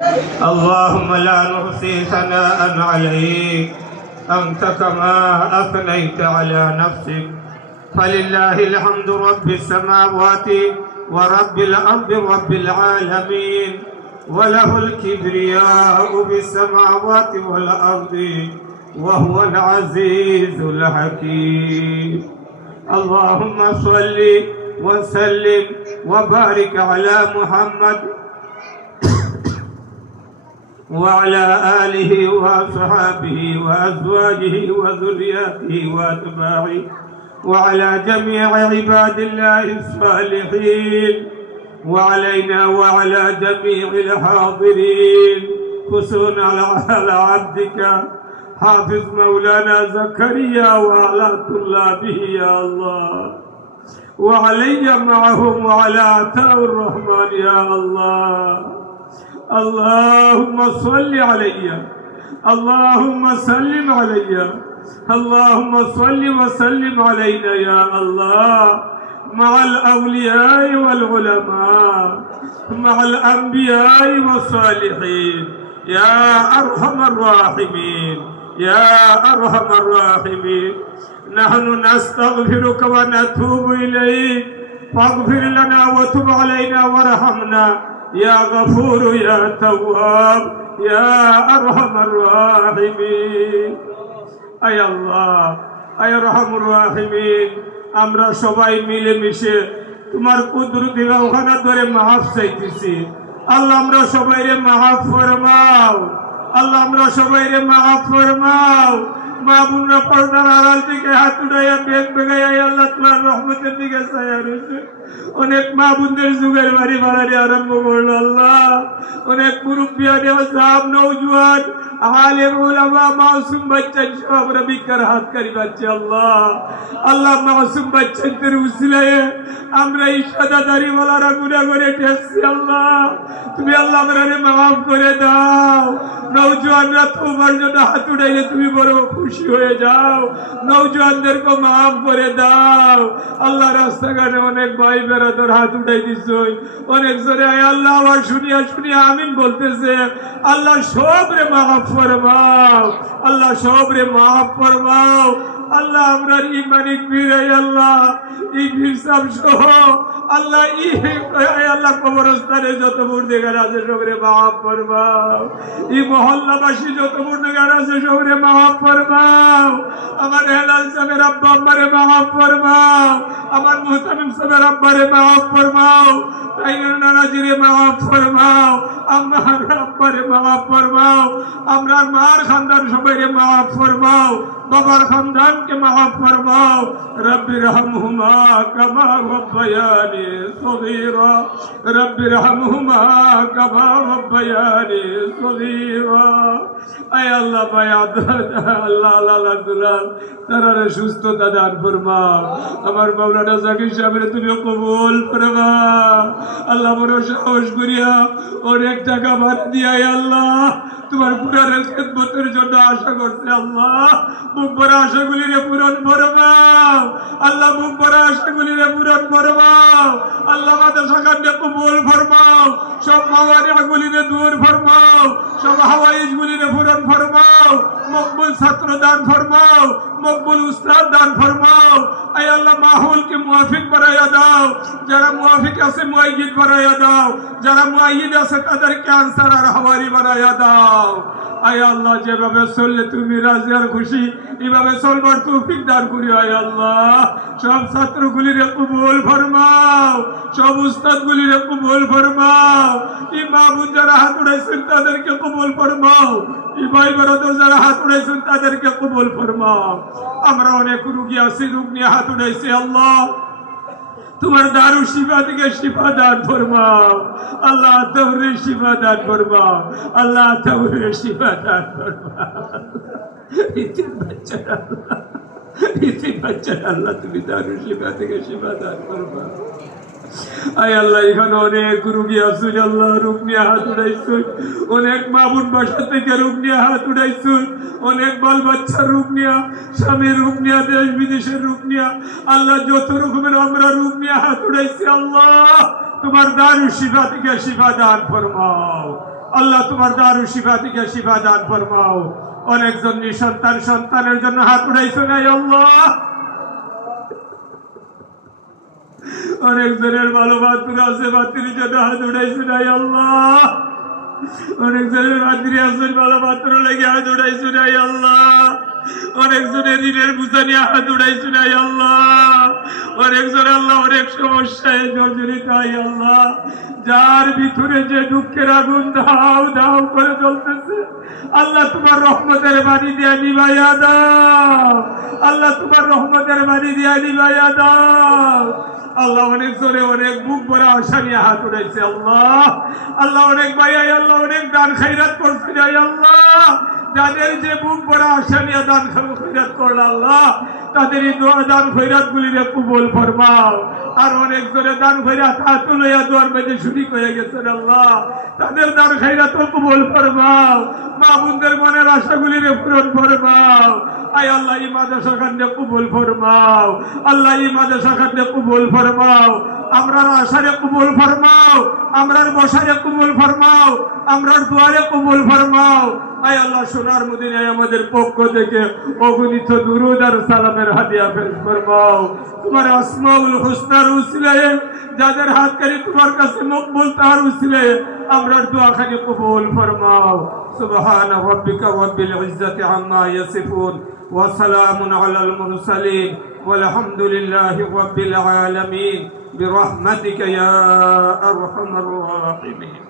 اللهم لا نحصي ثناء عليك أنت كما أثنيت على نفسك فلله الحمد رب السماوات ورب الأرض رب العالمين وله الكبرياء في السماوات والأرض وهو العزيز الحكيم. اللهم صل وسلم وبارك على محمد وعلى آله وأصحابه وأزواجه وذرياته وأتباعه وعلى جميع عباد الله الصالحين وعلينا وعلى جميع الحاضرين خصوصا على عبدك حافظ مولانا زكريا وعلى طلابه يا الله وعلي معهم وعلى عطاء الرحمن يا الله. اللهم صل علي اللهم سلم علي اللهم صل وسلم علينا يا الله مع الأولياء والعلماء مع الأنبياء والصالحين يا أرحم الراحمين يا أرحم الراحمين. نحن نستغفرك ونتوب إليك فاغفر لنا وتب علينا وارحمنا يا غفور يا تواب يا أرحم الراحمين. أي الله أي أرحم الراحمين আমরা সবাই মিলে মিশে তোমার কুদরতি ওখানে ধরে মাফ চাইতেছি। আল্লাহ আমরা সবাইরে মাফ ফরমাও আল্লাহ আমরা সবাইরে মাফ ফরমাও। মা বোনরা পর্দার আড়াল থেকে হাত উঠাইয়া বেগ বেগাইয়া আল্লাহ তোমার রহমতের দিকে ছায়া রয়েছে। অনেক মা বোনদের যুগের বাড়ি ভাড়ারে আরম্ভ করলো আল্লাহ। অনেক মুরব্বিয়ানে সাহাব নওজোয়ান আলেম উলামা মাসুম বাচ্চা সব রবিকার হাত কারি বাচ্চা আল্লাহ আল্লাহ মাসুম বাচ্চাদের উসিলায়ে আমরা এই সাদাদারি ওয়ালারা গুনাহ করে ঠেকছি আল্লাহ তুমি আল্লাহ আমারে মাফ করে দাও। নওজোয়ানরা তোমার জন্য হাত উঠাইলে তুমি বড় খুশি হয়ে যাও। নওজোয়ানদেরকে মাফ করে দাও আল্লাহ। রাস্তাঘাটে অনেক ভাই বেড়াদের হাত উঠাই দিছো অনেক জোরে আল্লাহ আবার শুনিয়া শুনিয়া আমিন বলতেছে। আল্লাহ সবরে মাফ ফরমাও আল্লাহ সবরে মাফ ফরমাও আল্লাহ। আমরা ইমানিক ফিরাই আল্লাহ এই হিসাব সহ আল্লাহ আল্লাহ কবরস্থানে যত মুর্দেগার আছে সবরে মাফ ফরমাও। এই মহল্লাবাসী যত মুর্দেগার আছে সবরে মাফ ফরমাও। আমার হেলাল সাহেবের আব্বা আম্মারে মাফ ফরমাও। আমার মুহতামিম সাহেবের আব্বারে মাফ ফরমাও। টাইগার নানাজিরে মাফ ফরমাও। আমার আব্বারে মাফ ফরমাও। আমরা মার খানদান সবাইরে মাফ ফরমাও। বাবার খানদানকে মাফ ফরমাও। রব্বি রহমহুমা কামা রব্বায়ানি সগীরা রব্বি রহমহুমা কামা রব্বায়ানি সগীরা। আয় আল্লাহ ভাই আল্লাহ আল্লাহ দুলাল তারারে সুস্থতা দান ফরমাও। আমার মাওলানা জাকির সাহেবের তুমি কবুল ফরমাও আল্লাহ। বড় সাহস করিয়া অনেক টাকা ভাড়া দিয়া আল্লাহ তোমার কুরআনের খেদমতের জন্য আশা করছে আল্লাহ। মুখ ভরা আশাগুলিরে পূরণ ফরমাও আল্লাহ। মুখ ভরা আশাগুলিরে পূরণ ফরমাও আল্লাহ। মাদ্রাসা কান্ডে কবুল ফরমাও। সব মাওয়ানিগুলিরে দূর ফরমাও। সব হাওয়াইজ গুলিরে পূরণ ফরমাও। মকবুল ছাত্র দান ফরমাও। মকবুল উস্তাদ দান ফরমাও। আয় আল্লাহ মাহৌলকে মুওয়াফিক বানাইয়া দাও। যারা মুওয়াফিক আছে মুআইয়িদ বানাইয়া দাও। যারা মুআইয়িদ আছে তাদেরকে আনসার আর হাওয়ারি বানাইয়া দাও। আয় আল্লাহ যেভাবে চললে তুমি রাজি আর খুশি এভাবে চলবার তৌফিক দান করি। আয় আল্লাহ সব ছাত্রগুলিরে কবুল ফরমাও। সব উস্তাদগুলিরে কবুল ফরমাও। এই মাহবুব যারা হাত উঠাইছেন তাদেরকে কবুল ফরমাও। এই ভাই ব্রাদার যারা হাত উঠাইছেন তাদেরকে কবুল ফরমাও। আমরা অনেক রোগী আছি রোগ নিয়ে হাত উঠাইছি আল্লাহ তোমার দারু শিফা থেকে শিফা দান ফরমাও আল্লাহ। তৌরে শিফা দান ফরমাও আল্লাহ। তৌরে শিফা দান ফরমাও। ইতিম বাচ্চারা আল্লাহ তুমি দারু শিফা থেকে শিফা দান ফরমাও। আয় আল্লাহ এখানে অনেক রোগী আছে আল্লাহ রোগ নিয়ে হাত উঠাইছো। অনেক মা বোন বাসা থেকে রোগ নিয়ে হাত উঠাইছো। অনেক বাল বাচ্চার রোগ নিয়ে স্বামীর রোগ নিয়ে দেশ বিদেশের রোগ নিয়ে আল্লাহ যত রকমের আমরা রোগ নিয়ে হাত উঠাইছি আল্লাহ তোমার দারু শিফা থেকে শিফা দান ফরমাও। আল্লাহ তোমার দারু শিফা থেকে শিফা দান ফরমাও। অনেকজন নিঃসন্তান সন্তানের জন্য হাত উঠাইছো নাই আল্লাহ, অনেকজনের ভালো বাতুর আছে বাতির জন্য হাত উঠাইছো নাই আল্লাহ, অনেকজনের বাতির আছেন ভালো বাতুর লেগে হাত উঠাইছো নাই আল্লাহ, অনেকজনের ঋণের বুঝা নিয়ে হাত উঠাইছো নাই আল্লাহ, অনেকজন আল্লাহ অনেক সমস্যায় জর্জরিত হয় আল্লাহ, যার ভিতরে যে দুঃখের আগুন ধাও ধাও করে জ্বলতেছে আল্লাহ তোমার রহমতের বাণী দিয়া নিভাইয়া দাও, আল্লাহ তোমার রহমতের বাণী দিয়া নিভাইয়া দাও। আল্লাহ অনেক জোরে অনেক বুক ভরা আশা নিয়ে হাত উঠাইছে আল্লাহ, আল্লাহ অনেক ভাইয়াই আল্লাহ অনেক দান খাইরাত করছে যাই আল্লাহ, যাদের যে বুক ভরা আশা নিয়ে দান খৈরাত করল আল্লাহ তাদের এই দোয়া দান খৈরাত গুলিরে কবুল ফরমাও। আর অনেক জোরে দান খৈরাত হাত লইয়া দোয়ার মধ্যে শরীক হয়ে গেছেন আল্লাহ, তাদের দান খৈরাত কবুল ফরমাও, মা বোনদের মনের আশাগুলিরে পূরণ ফরমাও। আয় আল্লাহ এই মাদ্রাসা খান্ডে কবুল ফরমাও, আল্লাহ এই মাদ্রাসা খান্ডে কবুল ফরমাও, আমরার আশারে কবুল ফরমাও, আমরার বসারে কবুল ফরমাও, আমরার দুয়ারে কবুল ফরমাও। আয় আল্লাহ সোনার মদিনায় আমাদের পক্ষ থেকে অগণিত দুরূদ আর সালামের হাদিয়া পেশ ফরমাও। তোমার আসমাউল হুসনার উসিলায়ে যাদের হাত কারি তোমার কাছে মকবুল তার উসিলায়ে আমরার দোয়া খানি কবুল ফরমাও। সুবহান রাব্বিকা রাব্বিল ইজ্জাতি আম্মা ইয়াসিফুন ওয়া সালামুন আলাল মুরসালিন والحمد لله رب العالمين برحمتك يا أرحم الراحمين।